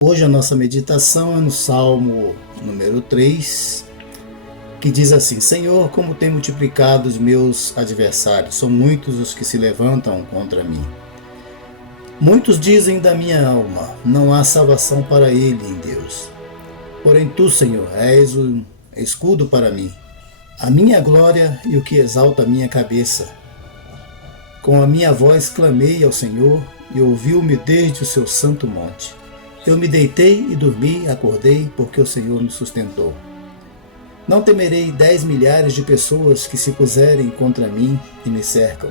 Hoje a nossa meditação é no Salmo número 3, que diz assim: Senhor, como tem multiplicado os meus adversários, são muitos os que se levantam contra mim. Muitos dizem da minha alma, não há salvação para ele em Deus. Porém tu, Senhor, és um escudo para mim, a minha glória e o que exalta a minha cabeça. Com a minha voz clamei ao Senhor e ouviu-me desde o seu santo monte. Eu me deitei e dormi, acordei, porque o Senhor me sustentou. Não temerei 10 milhares de pessoas que se puserem contra mim e me cercam.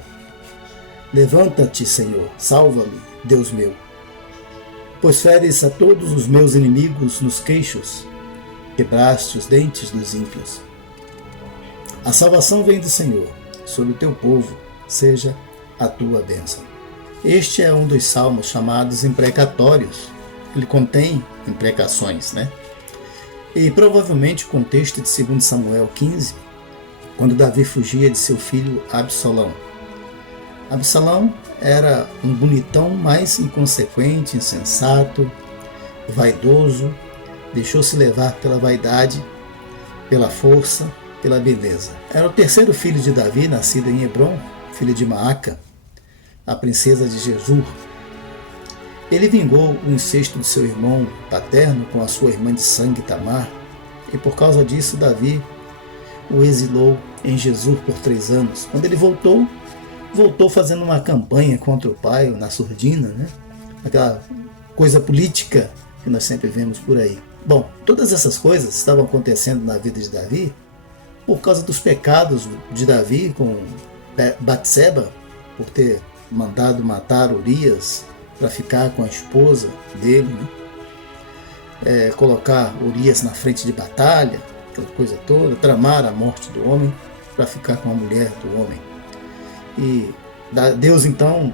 Levanta-te, Senhor, salva-me, Deus meu. Pois feres a todos os meus inimigos nos queixos, quebraste os dentes dos ímpios. A salvação vem do Senhor, sobre o teu povo, seja a tua bênção. Este é um dos salmos chamados imprecatórios. Ele contém imprecações, né? E provavelmente o contexto de 2 Samuel 15, quando Davi fugia de seu filho Absalão. Absalão era um bonitão mais inconsequente, insensato, vaidoso, deixou-se levar pela vaidade, pela força, pela beleza. Era o terceiro filho de Davi, nascido em Hebron, filho de Maaca, a princesa de Gesur. Ele vingou o incesto de seu irmão paterno com a sua irmã de sangue Tamar, e por causa disso Davi o exilou em Gesur por 3 anos. Quando ele voltou fazendo uma campanha contra o pai, na surdina, né? Aquela coisa política que nós sempre vemos por aí. Bom, todas essas coisas estavam acontecendo na vida de Davi por causa dos pecados de Davi com Batseba, por ter mandado matar Urias para ficar com a esposa dele, né? Colocar Urias na frente de batalha, aquela coisa toda, tramar a morte do homem para ficar com a mulher do homem. E Deus então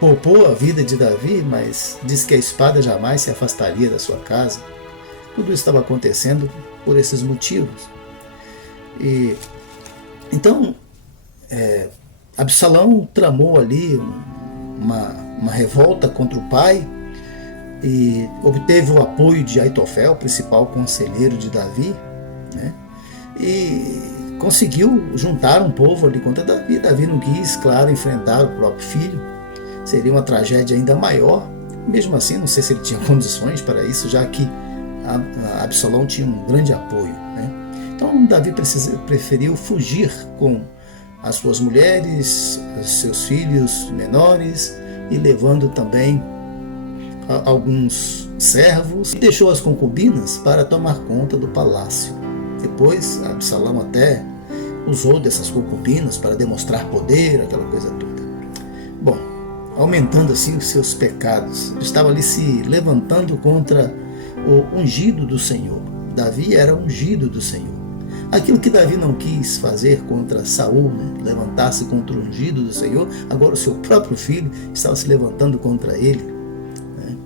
poupou a vida de Davi, mas disse que a espada jamais se afastaria da sua casa. Tudo isso estava acontecendo por esses motivos. E então Absalão tramou ali uma revolta contra o pai e obteve o apoio de Aitofel, principal conselheiro de Davi, né? E conseguiu juntar um povo ali contra Davi. Davi não quis, claro, enfrentar o próprio filho, seria uma tragédia ainda maior. Mesmo assim, não sei se ele tinha condições para isso, já que Absalão tinha um grande apoio, né? Então Davi preferiu fugir com as suas mulheres, os seus filhos menores, e levando também alguns servos, e deixou as concubinas para tomar conta do palácio. Depois Absalão até usou dessas concubinas para demonstrar poder, aquela coisa toda. Bom, aumentando assim os seus pecados, estava ali se levantando contra o ungido do Senhor. Davi era ungido do Senhor. Aquilo que Davi não quis fazer contra Saul, né? Levantar-se contra o ungido do Senhor, agora o seu próprio filho estava se levantando contra ele, né?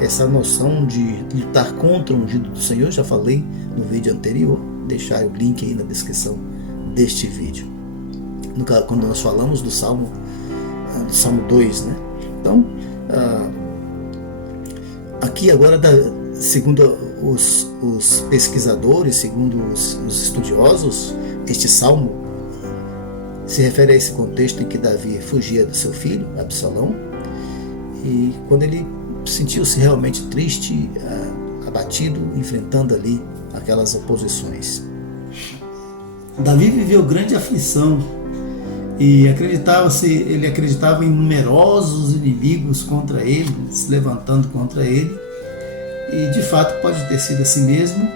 Essa noção de lutar contra o ungido do Senhor, já falei no vídeo anterior, deixar o link aí na descrição deste vídeo, quando nós falamos do Salmo 2, né? Então, aqui agora, segundo os pesquisadores, segundo os estudiosos, este salmo se refere a esse contexto em que Davi fugia do seu filho, Absalão, e quando ele sentiu-se realmente triste, abatido, enfrentando ali aquelas oposições. Davi viveu grande aflição e ele acreditava em numerosos inimigos contra ele, se levantando contra ele. E de fato pode ter sido assim mesmo,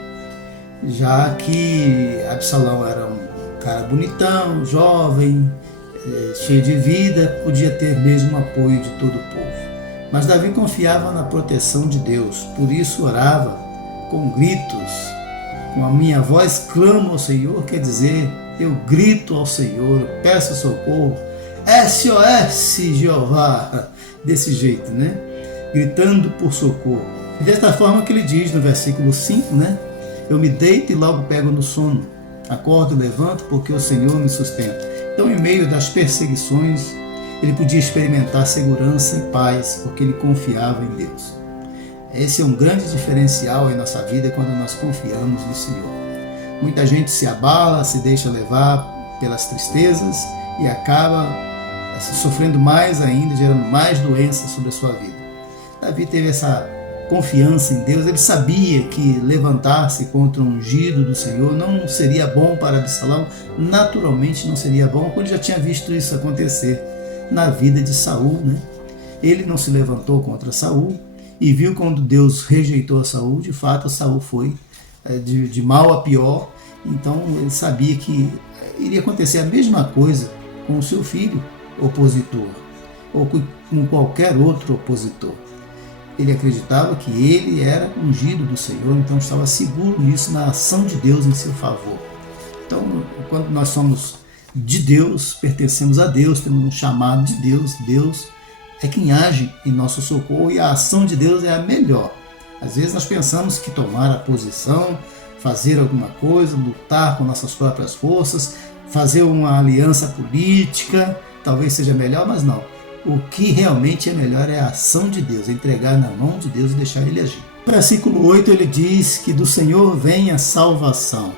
já que Absalão era um cara bonitão, jovem, cheio de vida, podia ter mesmo o apoio de todo o povo. Mas Davi confiava na proteção de Deus, por isso orava com gritos. Com a minha voz clamo ao Senhor, quer dizer, eu grito ao Senhor, eu peço socorro, SOS Jeová, desse jeito, né? Gritando por socorro. Desta forma que ele diz no versículo 5, né? Eu me deito e logo pego no sono. Acordo e levanto porque o Senhor me sustenta. Então, em meio das perseguições, ele podia experimentar segurança e paz porque ele confiava em Deus. Esse é um grande diferencial em nossa vida quando nós confiamos no Senhor. Muita gente se abala, se deixa levar pelas tristezas e acaba sofrendo mais ainda, gerando mais doenças sobre a sua vida. Davi teve essa confiança em Deus, ele sabia que levantar-se contra o ungido do Senhor não seria bom para Absalão, naturalmente não seria bom, porque ele já tinha visto isso acontecer na vida de Saul, né? Ele não se levantou contra Saul e viu quando Deus rejeitou a Saul, de fato Saul foi de mal a pior, então ele sabia que iria acontecer a mesma coisa com o seu filho opositor, ou com qualquer outro opositor. Ele acreditava que ele era ungido do Senhor, então estava seguro nisso, na ação de Deus em seu favor. Então, quando nós somos de Deus, pertencemos a Deus, temos um chamado de Deus, Deus é quem age em nosso socorro e a ação de Deus é a melhor. Às vezes nós pensamos que tomar a posição, fazer alguma coisa, lutar com nossas próprias forças, fazer uma aliança política, talvez seja melhor, mas não. O que realmente é melhor é a ação de Deus, entregar na mão de Deus e deixar Ele agir. No versículo 8 ele diz que do Senhor vem a salvação.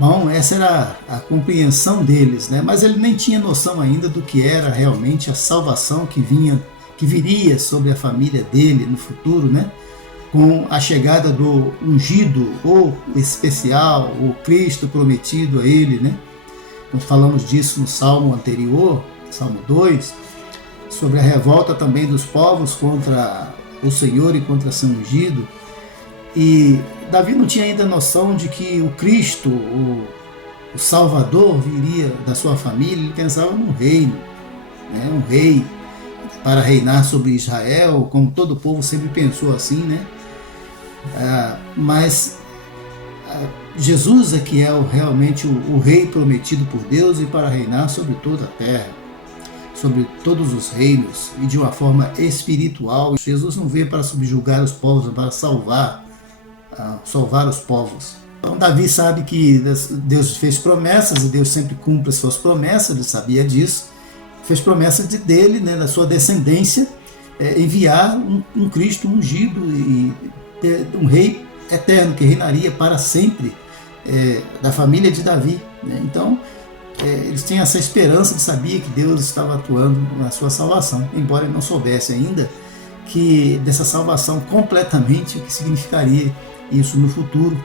Bom, essa era a compreensão deles, né? Mas ele nem tinha noção ainda do que era realmente a salvação que viria sobre a família dele no futuro, né? Com a chegada do ungido, ou especial, o Cristo prometido a ele, né? Nós falamos disso no Salmo anterior, Salmo 2, sobre a revolta também dos povos contra o Senhor e contra seu ungido. E Davi não tinha ainda noção de que o Cristo, o Salvador, viria da sua família. Ele pensava num reino, né? Um rei para reinar sobre Israel, como todo o povo sempre pensou assim, né? Mas Jesus é que é realmente o rei prometido por Deus e para reinar sobre toda a terra, sobre todos os reinos e de uma forma espiritual. Jesus não veio para subjugar os povos, mas para salvar os povos. Então Davi sabe que Deus fez promessas e Deus sempre cumpre as suas promessas, ele sabia disso. Fez promessa dele, né, da sua descendência, enviar um Cristo ungido e um rei eterno que reinaria para sempre da família de Davi, né? Então eles tinham essa esperança de saber que Deus estava atuando na sua salvação, embora ele não soubesse ainda que dessa salvação completamente o que significaria isso no futuro,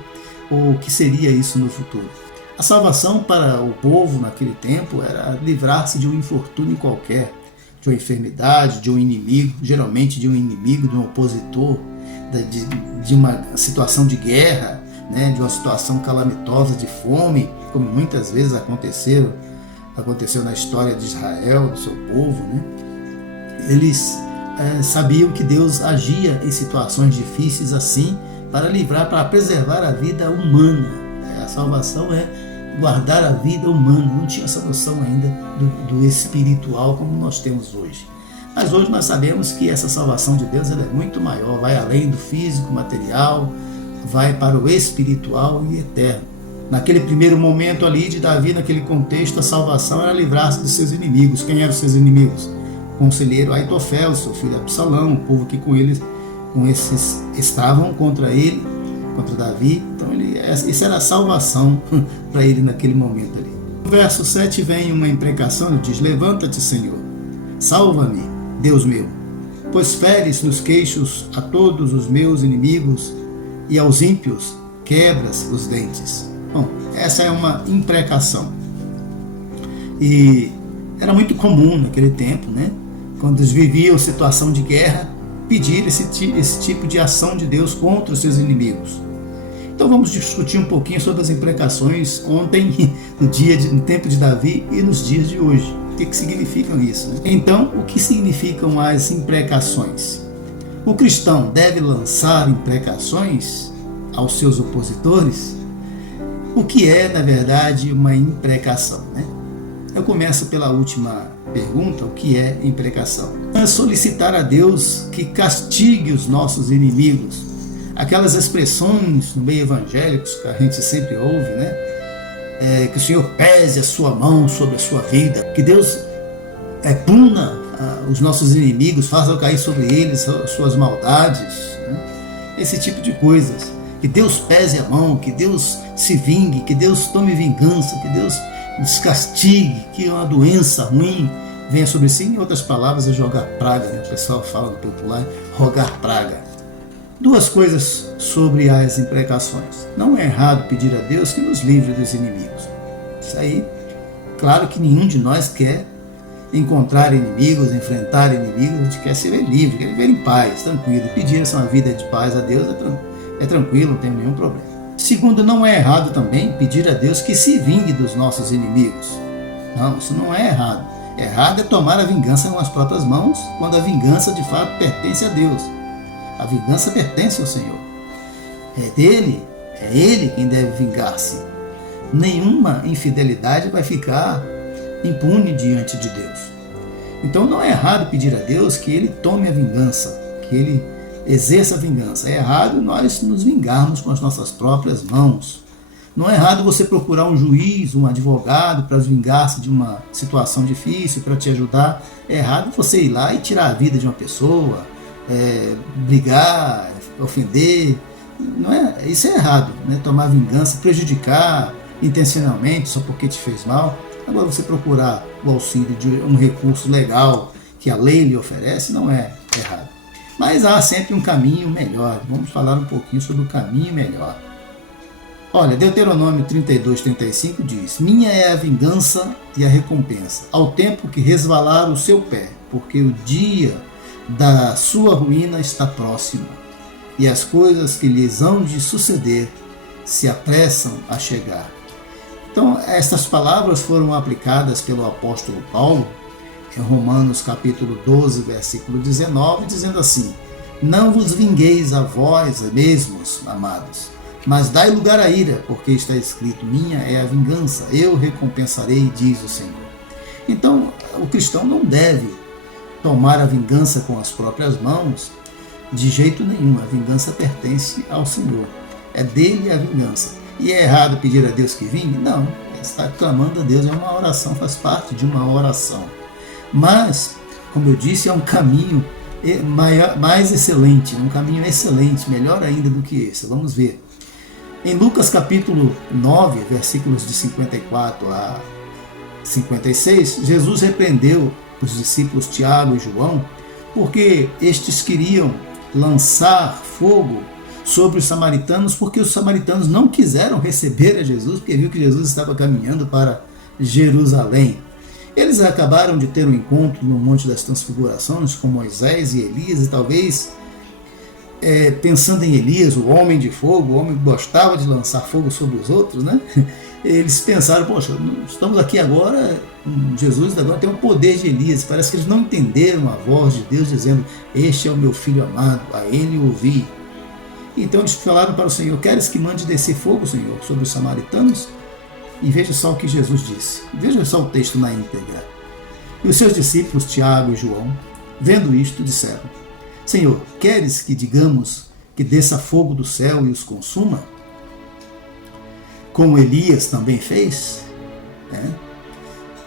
ou o que seria isso no futuro. A salvação para o povo naquele tempo era livrar-se de um infortúnio qualquer, de uma enfermidade, de um inimigo, geralmente de um inimigo, de um opositor, de uma situação de guerra, né, de uma situação calamitosa de fome, como muitas vezes aconteceu na história de Israel, do seu povo, né? Eles sabiam que Deus agia em situações difíceis assim para livrar, para preservar a vida humana. A salvação é guardar a vida humana. Não tinha essa noção ainda do espiritual como nós temos hoje. Mas hoje nós sabemos que essa salvação de Deus ela é muito maior, vai além do físico, material, vai para o espiritual e eterno. Naquele primeiro momento ali de Davi, naquele contexto, a salvação era livrar-se dos seus inimigos. Quem eram os seus inimigos? O conselheiro Aitofel, seu filho Absalão, o povo que com esses estavam contra ele, contra Davi. Então isso era a salvação para ele naquele momento ali. No verso 7 vem uma imprecação, ele diz: levanta-te, Senhor, salva-me, Deus meu, pois feres nos queixos a todos os meus inimigos e aos ímpios quebras os dentes. Bom, essa é uma imprecação. E era muito comum naquele tempo, né? Quando eles viviam situação de guerra, pedir esse tipo de ação de Deus contra os seus inimigos. Então vamos discutir um pouquinho sobre as imprecações ontem, no tempo de Davi e nos dias de hoje. O que significam isso? Então, o que significam as imprecações? O cristão deve lançar imprecações aos seus opositores? O que é, na verdade, uma imprecação, né? Eu começo pela última pergunta: o que é imprecação? É solicitar a Deus que castigue os nossos inimigos. Aquelas expressões no meio evangélico que a gente sempre ouve, né? Que o Senhor pese a sua mão sobre a sua vida, que Deus puna os nossos inimigos, faça cair sobre eles as suas maldades, esse tipo de coisas. Que Deus pese a mão, que Deus se vingue, que Deus tome vingança, que Deus descastigue, que uma doença ruim venha sobre si. Em outras palavras, é jogar praga, né? O pessoal fala no popular, rogar praga. Duas coisas sobre as imprecações. Não é errado pedir a Deus que nos livre dos inimigos. Isso aí, claro que nenhum de nós quer encontrar inimigos, enfrentar inimigos, a gente quer ser livre, quer viver em paz, tranquilo. Pedir essa uma vida de paz a Deus é tranquilo, não tem nenhum problema. Segundo, não é errado também pedir a Deus que se vingue dos nossos inimigos. Não, isso não é errado. Errado é tomar a vingança com as próprias mãos, quando a vingança de fato pertence a Deus. A vingança pertence ao Senhor. É dele, é Ele quem deve vingar-se. Nenhuma infidelidade vai ficar impune diante de Deus. Então não é errado pedir a Deus que Ele tome a vingança, que Ele exerça a vingança. É errado nós nos vingarmos com as nossas próprias mãos. Não é errado você procurar um juiz, um advogado para vingar-se de uma situação difícil, para te ajudar. É errado você ir lá e tirar a vida de uma pessoa, brigar, ofender. Não é, isso é errado, né? Tomar vingança, prejudicar intencionalmente só porque te fez mal. Agora você procurar o auxílio de um recurso legal que a lei lhe oferece não é errado. Mas há sempre um caminho melhor. Vamos falar um pouquinho sobre o caminho melhor. Olha, Deuteronômio 32:35 diz: minha é a vingança e a recompensa, ao tempo que resvalar o seu pé, porque o dia da sua ruína está próximo, e as coisas que lhes hão de suceder se apressam a chegar. Então, estas palavras foram aplicadas pelo apóstolo Paulo em Romanos capítulo 12, versículo 19, dizendo assim: não vos vingueis a vós mesmos, amados, mas dai lugar à ira, porque está escrito: minha é a vingança, eu recompensarei, diz o Senhor. Então, o cristão não deve tomar a vingança com as próprias mãos de jeito nenhum. A vingança pertence ao Senhor, é dele a vingança. E é errado pedir a Deus que vingue? Não, está clamando a Deus, é uma oração, faz parte de uma oração. Mas, como eu disse, é um caminho mais excelente, um caminho excelente, melhor ainda do que esse. Vamos ver. Em Lucas capítulo 9, versículos de 54 a 56, Jesus repreendeu os discípulos Tiago e João, porque estes queriam lançar fogo sobre os samaritanos, porque os samaritanos não quiseram receber a Jesus, porque viu que Jesus estava caminhando para Jerusalém. Eles acabaram de ter um encontro no Monte das Transfigurações com Moisés e Elias, e talvez pensando em Elias, o homem de fogo, o homem que gostava de lançar fogo sobre os outros, né? Eles pensaram: poxa, estamos aqui agora, Jesus agora tem o poder de Elias. Parece que eles não entenderam a voz de Deus dizendo: este é o meu filho amado, a ele ouvi. Então eles falaram para o Senhor: queres que mande descer fogo, Senhor, sobre os samaritanos? E veja só o que Jesus disse. Veja só o texto na íntegra. E os seus discípulos, Tiago e João, vendo isto, disseram: Senhor, queres que digamos que desça fogo do céu e os consuma? Como Elias também fez?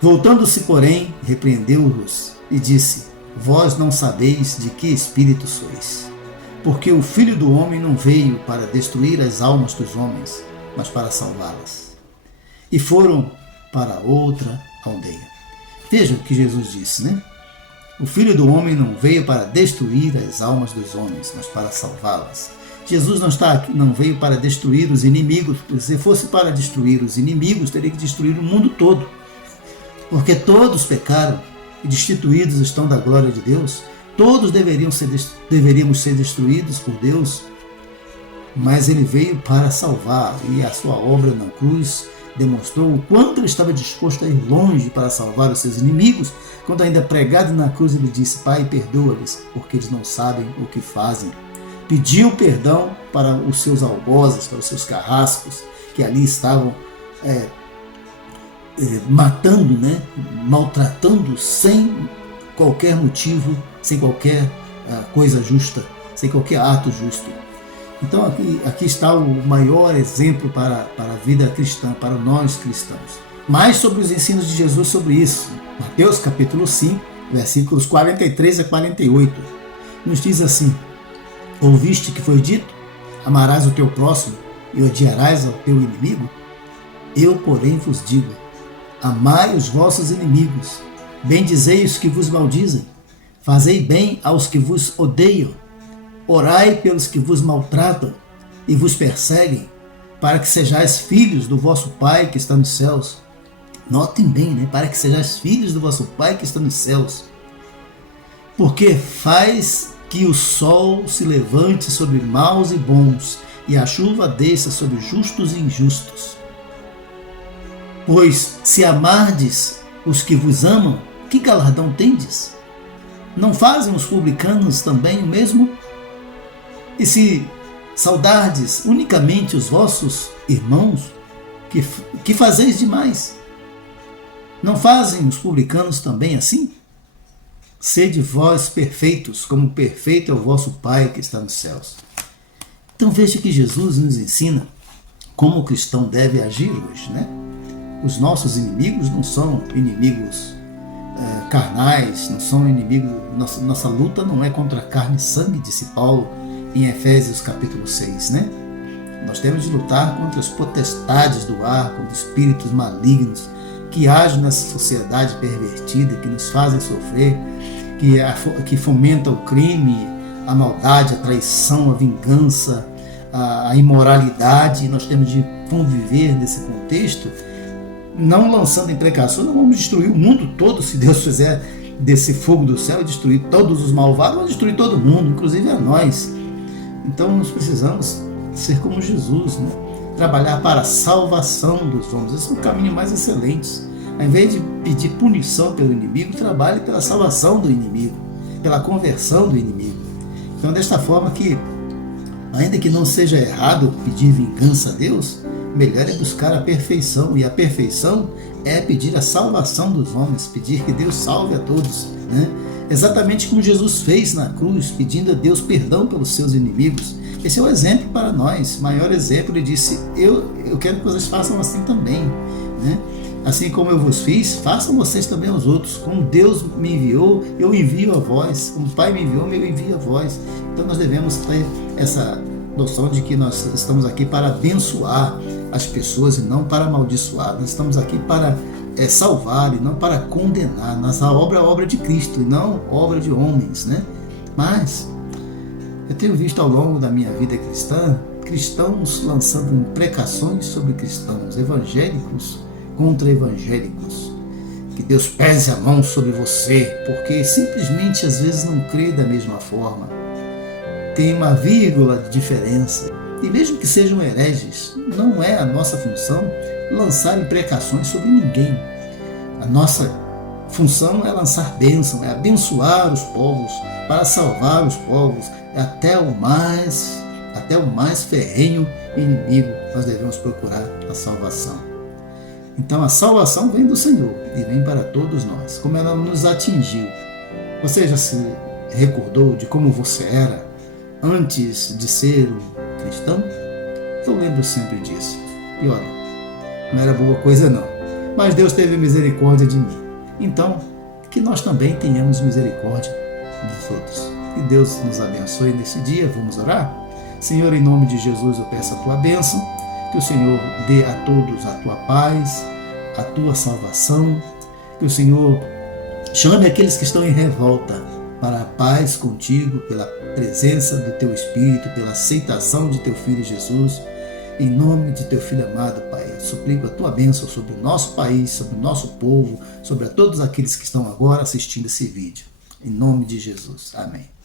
Voltando-se, porém, repreendeu-os e disse: vós não sabeis de que espírito sois, porque o Filho do Homem não veio para destruir as almas dos homens, mas para salvá-las. E foram para outra aldeia. Veja o que Jesus disse, né? O Filho do Homem não veio para destruir as almas dos homens, mas para salvá-las. Jesus não veio para destruir os inimigos, porque se fosse para destruir os inimigos, teria que destruir o mundo todo. Porque todos pecaram e destituídos estão da glória de Deus. Todos deveríamos ser destruídos por Deus, mas ele veio para salvar, e a sua obra na cruz demonstrou o quanto ele estava disposto a ir longe para salvar os seus inimigos. Quando ainda pregado na cruz, ele disse: Pai, perdoa-lhes, porque eles não sabem o que fazem. Pediu perdão para os seus algozes, para os seus carrascos, que ali estavam matando, maltratando sem qualquer motivo, sem qualquer coisa justa, sem qualquer ato justo. Então aqui está o maior exemplo para a vida cristã, para nós cristãos. Mais sobre os ensinos de Jesus sobre isso. Mateus capítulo 5, versículos 43 a 48. Nos diz assim: ouviste que foi dito, Amarás o teu próximo e odiarás ao teu inimigo? Eu, porém, vos digo, amai os vossos inimigos, bendizei os que vos maldizem, fazei bem aos que vos odeiam, orai pelos que vos maltratam e vos perseguem, para que sejais filhos do vosso Pai que está nos céus. Notem bem, né? Para que sejais filhos do vosso Pai que está nos céus. Porque faz que o sol se levante sobre maus e bons, e a chuva desça sobre justos e injustos. Pois se amardes os que vos amam, que galardão tendes? Não fazem os publicanos também o mesmo? E se saudardes unicamente os vossos irmãos, que fazeis demais? Não fazem os publicanos também assim? Sede vós perfeitos, como perfeito é o vosso Pai que está nos céus. Então veja que Jesus nos ensina como o cristão deve agir hoje, né? Os nossos inimigos não são inimigos carnais, não são inimigos. Nossa luta não é contra carne e sangue, disse Paulo em Efésios capítulo 6, né? Nós temos de lutar contra as potestades do ar, contra espíritos malignos que agem nessa sociedade pervertida, que nos fazem sofrer, que fomenta o crime, a maldade, a traição, a vingança, a imoralidade. Nós temos de conviver nesse contexto, não lançando imprecações. Não vamos destruir o mundo todo, se Deus fizer desse fogo do céu e destruir todos os malvados, vamos destruir todo mundo, inclusive a nós. Então nós precisamos ser como Jesus, né? Trabalhar para a salvação dos homens. Esse é o caminho mais excelente. Ao invés de pedir punição pelo inimigo, trabalhe pela salvação do inimigo, pela conversão do inimigo. Então, desta forma que, ainda que não seja errado pedir vingança a Deus, melhor é buscar a perfeição. E a perfeição é pedir a salvação dos homens, pedir que Deus salve a todos, né? Exatamente como Jesus fez na cruz, pedindo a Deus perdão pelos seus inimigos. Esse é o exemplo para nós, maior exemplo. Ele disse, eu quero que vocês façam assim também, né? Assim como eu vos fiz, façam vocês também aos outros. Como Deus me enviou, eu envio a vós. Como o Pai me enviou, eu envio a vós. Então nós devemos ter essa noção de que nós estamos aqui para abençoar as pessoas e não para amaldiçoar. Nós estamos aqui para salvar e não para condenar. Nossa obra é obra de Cristo e não obra de homens, né? Mas eu tenho visto ao longo da minha vida cristã, cristãos lançando imprecações sobre cristãos, evangélicos contra evangélicos. Que Deus pese a mão sobre você, porque simplesmente às vezes não crê da mesma forma. Tem uma vírgula de diferença. E mesmo que sejam hereges, não é a nossa função lançar imprecações sobre ninguém. A nossa função é lançar bênção, é abençoar os povos, para salvar os povos, até o mais ferrenho inimigo. Nós devemos procurar a salvação. Então a salvação vem do Senhor e vem para todos nós. Como ela nos atingiu. Você já se recordou de como você era antes de ser um cristão? Eu lembro sempre disso. E olha, não era boa coisa não. Mas Deus teve misericórdia de mim. Então, que nós também tenhamos misericórdia dos outros. Que Deus nos abençoe nesse dia. Vamos orar? Senhor, em nome de Jesus, eu peço a tua bênção. Que o Senhor dê a todos a tua paz, a tua salvação. Que o Senhor chame aqueles que estão em revolta para a paz contigo, pela presença do teu Espírito, pela aceitação de teu Filho Jesus. Em nome de teu Filho amado, Pai, eu suplico a tua bênção sobre o nosso país, sobre o nosso povo, sobre todos aqueles que estão agora assistindo esse vídeo. Em nome de Jesus. Amém.